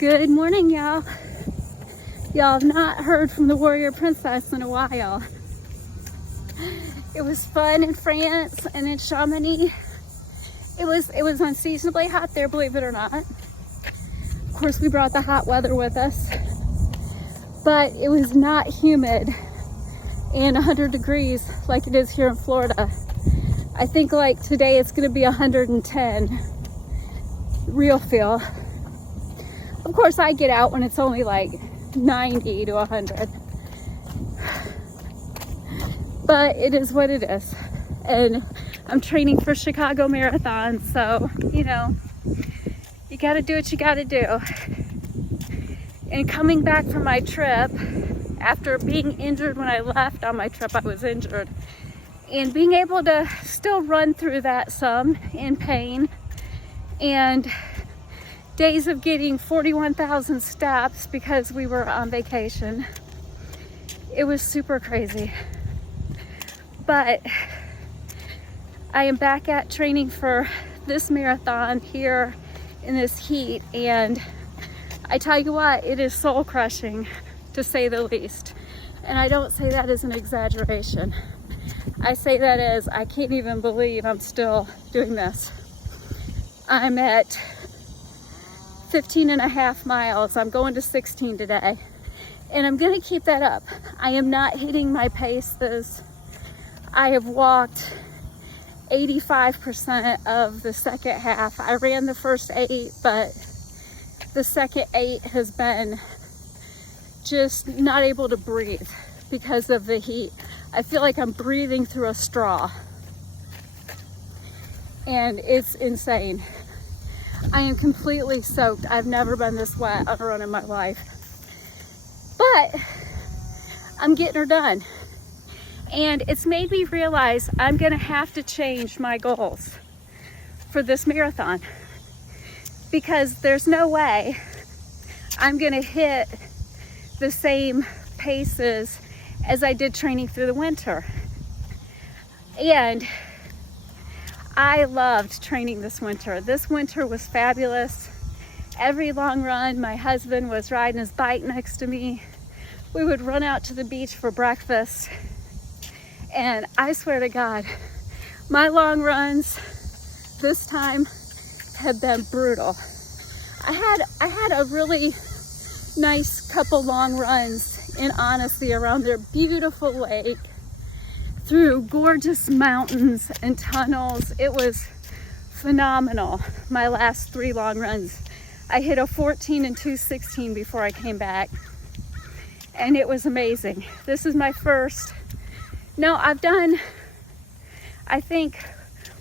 Good morning, y'all. Y'all have not heard from the Warrior Princess in a while. It was fun in France and in Chamonix. It was unseasonably hot there, believe it or not. Of course, we brought the hot weather with us, but it was not humid and 100 degrees like it is here in Florida. I think like today it's gonna be 110 real feel. Of course, I get out when it's only like 90 to 100. But it is what it is. And I'm training for Chicago Marathon, so, you know, you gotta do what you gotta do. And coming back from my trip, after being injured when I left on my trip, I was injured. And being able to still run through that some in pain, and days of getting 41,000 steps because we were on vacation. It was super crazy. But I am back at training for this marathon here in this heat, and I tell you what, it is soul crushing to say the least. And I don't say that as an exaggeration. I say that as I can't even believe I'm still doing this. I'm at 15 and a half miles. I'm going to 16 today, and I'm gonna keep that up. I am not hitting my paces. I have walked 85% of the second half. I ran the first 8, but the second 8 has been just not able to breathe because of the heat. I feel like I'm breathing through a straw, and it's insane. I am completely soaked. I've never been this wet on a run in my life. But I'm getting her done. And it's made me realize I'm gonna have to change my goals for this marathon, because there's no way I'm gonna hit the same paces as I did training through the winter. And I loved training this winter. This winter was fabulous. Every long run, my husband was riding his bike next to me. We would run out to the beach for breakfast. And I swear to God, my long runs this time have been brutal. I had a really nice couple long runs in Honesty around their beautiful lake, through gorgeous mountains and tunnels. It was phenomenal. My last 3 long runs, I hit a 14 and 2:16 before I came back, and it was amazing. This is my first. No, I've done, I think,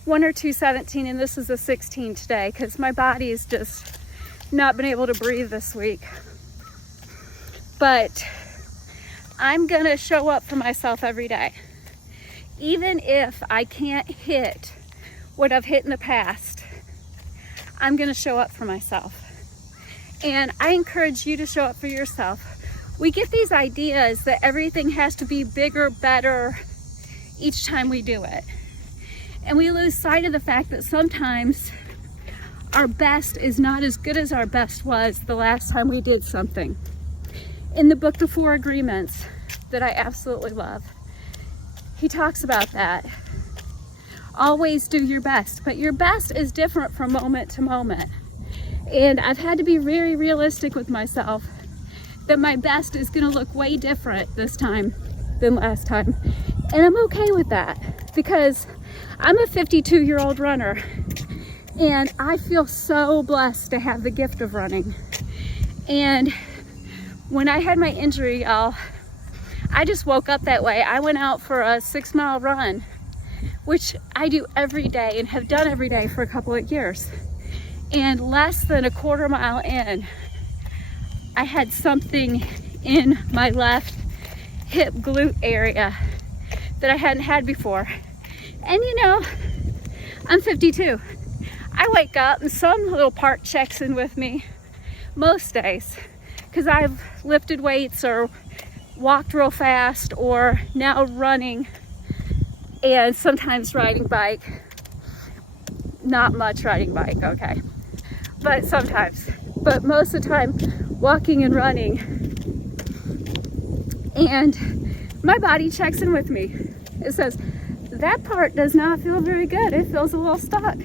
1 or 2 17, and this is a 16 today, because my body has just not been able to breathe this week. But I'm gonna show up for myself every day. Even if I can't hit what I've hit in the past, I'm gonna show up for myself. And I encourage you to show up for yourself. We get these ideas that everything has to be bigger, better each time we do it. And we lose sight of the fact that sometimes our best is not as good as our best was the last time we did something. In the book, The 4 Agreements, that I absolutely love, he talks about that. Always do your best, but your best is different from moment to moment. And I've had to be very realistic with myself that my best is gonna look way different this time than last time. And I'm okay with that, because I'm a 52-year-old runner, and I feel so blessed to have the gift of running. And when I had my injury, y'all, I just woke up that way. I went out for a 6-mile run, which I do every day and have done every day for a couple of years. And less than a quarter mile in, I had something in my left hip glute area that I hadn't had before. And you know, I'm 52. I wake up and some little part checks in with me most days, because I've lifted weights or walked real fast, or now running, and sometimes riding bike. Not much riding bike, okay, but sometimes. but most of the time walking and running. And my body checks in with me. It says, that part does not feel very good. It feels a little stuck.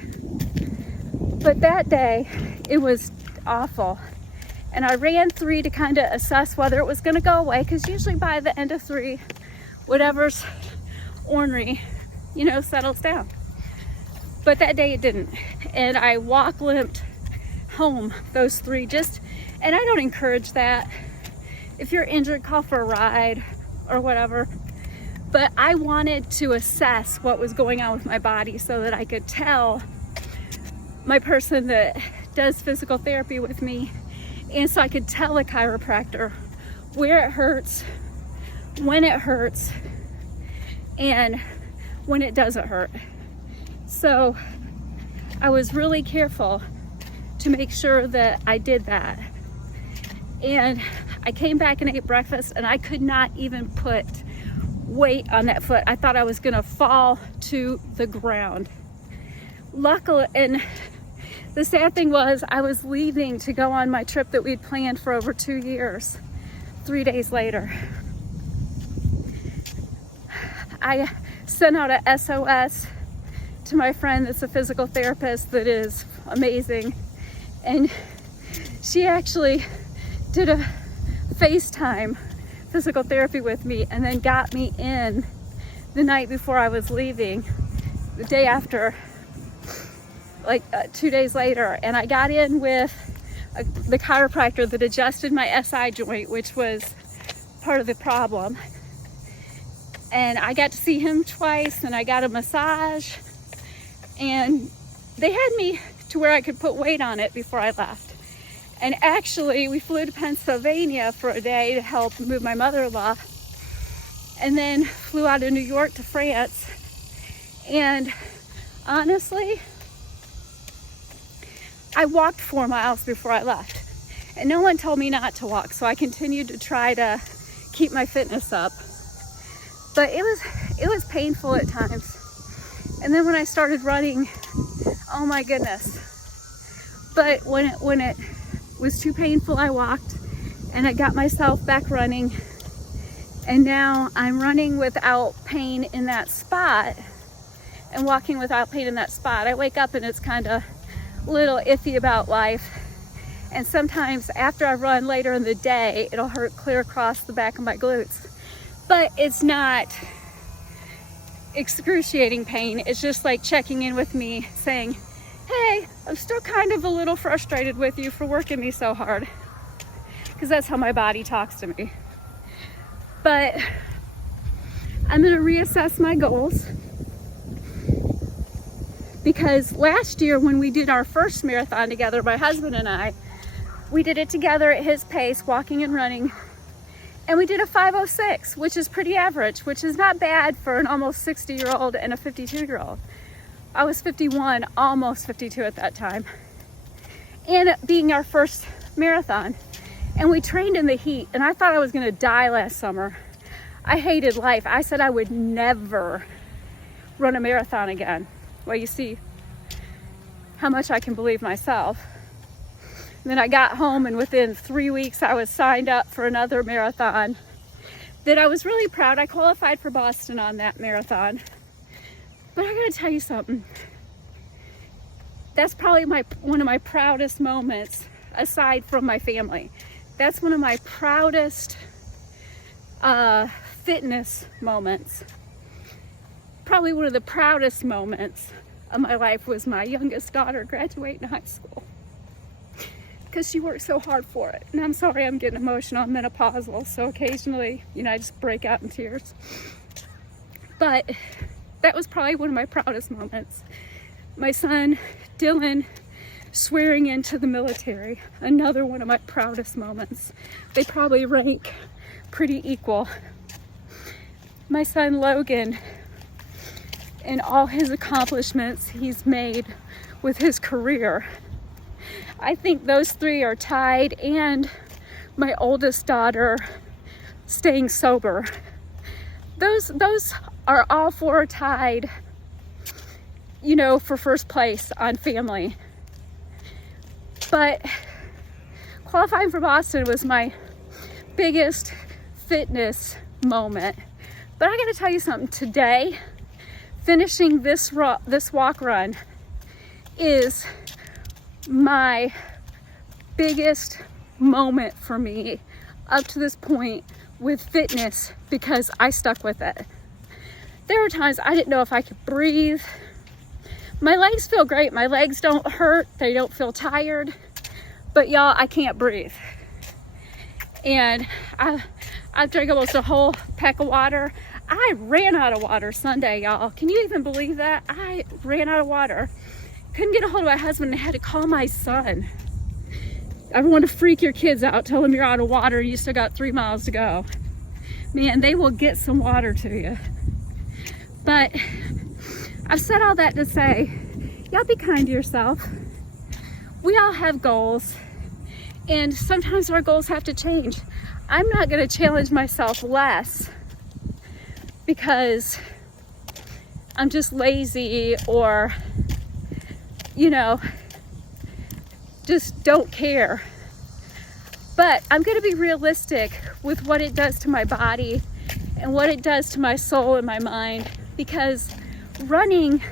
But that day, it was awful. And I ran 3 to kind of assess whether it was going to go away, because usually by the end of 3, whatever's ornery, settles down. But that day it didn't. And I limped home those 3 and I don't encourage that. If you're injured, call for a ride or whatever. But I wanted to assess what was going on with my body so that I could tell my person that does physical therapy with me, and so I could tell a chiropractor where it hurts, when it hurts, and when it doesn't hurt. So I was really careful to make sure that I did that. And I came back and ate breakfast, and I could not even put weight on that foot. I thought I was gonna fall to the ground. Luckily, and the sad thing was, I was leaving to go on my trip that we'd planned for over 2 years, 3 days later. I sent out a SOS to my friend that's a physical therapist that is amazing. And she actually did a FaceTime physical therapy with me and then got me in the night before I was leaving, the day after, 2 days later. And I got in with the chiropractor that adjusted my SI joint, which was part of the problem. And I got to see him twice, and I got a massage, and they had me to where I could put weight on it before I left. And actually, we flew to Pennsylvania for a day to help move my mother-in-law, and then flew out of New York to France. And honestly, I walked 4 miles before I left, and no one told me not to walk, so I continued to try to keep my fitness up. But it was painful at times. And then when I started running, oh my goodness. But when it was too painful, I walked, and I got myself back running. And now I'm running without pain in that spot and walking without pain in that spot. I wake up and it's kind of a little iffy about life. And sometimes after I run later in the day, it'll hurt clear across the back of my glutes. But it's not excruciating pain. It's just like checking in with me, saying, hey, I'm still kind of a little frustrated with you for working me so hard. Because that's how my body talks to me. But I'm going to reassess my goals. Because last year when we did our first marathon together, my husband and I, we did it together at his pace, walking and running. And we did a 5:06, which is pretty average, which is not bad for an almost 60-year-old and a 52-year-old. I was 51, almost 52 at that time. And it being our first marathon. And we trained in the heat, and I thought I was gonna die last summer. I hated life. I said I would never run a marathon again. Well, you see how much I can believe myself. And then I got home, and within 3 weeks I was signed up for another marathon that I was really proud. I qualified for Boston on that marathon. But I gotta tell you something. That's probably one of my proudest moments, aside from my family. That's one of my proudest fitness moments. Probably one of the proudest moments of my life was my youngest daughter graduating high school. Because she worked so hard for it. And I'm sorry I'm getting emotional, I'm menopausal, so occasionally, I just break out in tears. But that was probably one of my proudest moments. My son, Dylan, swearing into the military, another one of my proudest moments. They probably rank pretty equal. My son, Logan, and all his accomplishments he's made with his career. I think those 3 are tied, and my oldest daughter staying sober. Those are all 4 tied, for first place on family. But qualifying for Boston was my biggest fitness moment. But I gotta tell you something, today, finishing this walk run is my biggest moment for me up to this point with fitness, because I stuck with it. There were times I didn't know if I could breathe. My legs feel great. My legs don't hurt. They don't feel tired. But y'all, I can't breathe. And I drank almost a whole pack of water. I ran out of water Sunday, y'all. Can you even believe that? I ran out of water. Couldn't get a hold of my husband and had to call my son. I don't want to freak your kids out. Tell them you're out of water. You still got 3 miles to go. Man, they will get some water to you. But I've said all that to say, y'all be kind to yourself. We all have goals, and sometimes our goals have to change. I'm not going to challenge myself less because I'm just lazy or, you know, just don't care. But I'm going to be realistic with what it does to my body and what it does to my soul and my mind, because running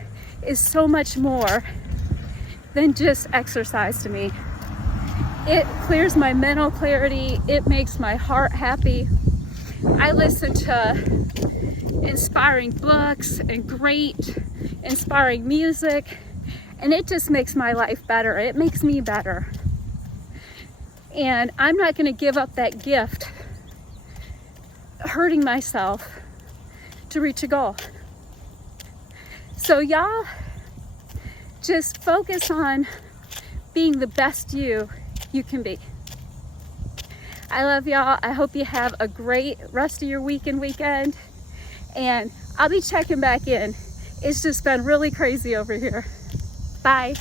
is so much more than just exercise to me. It clears my mental clarity. It makes my heart happy. I listen to inspiring books and great inspiring music, and it just makes my life better. It makes me better. And I'm not going to give up that gift, hurting myself to reach a goal. So y'all just focus on being the best you can be. I love y'all. I hope you have a great rest of your week and weekend. And I'll be checking back in. It's just been really crazy over here. Bye.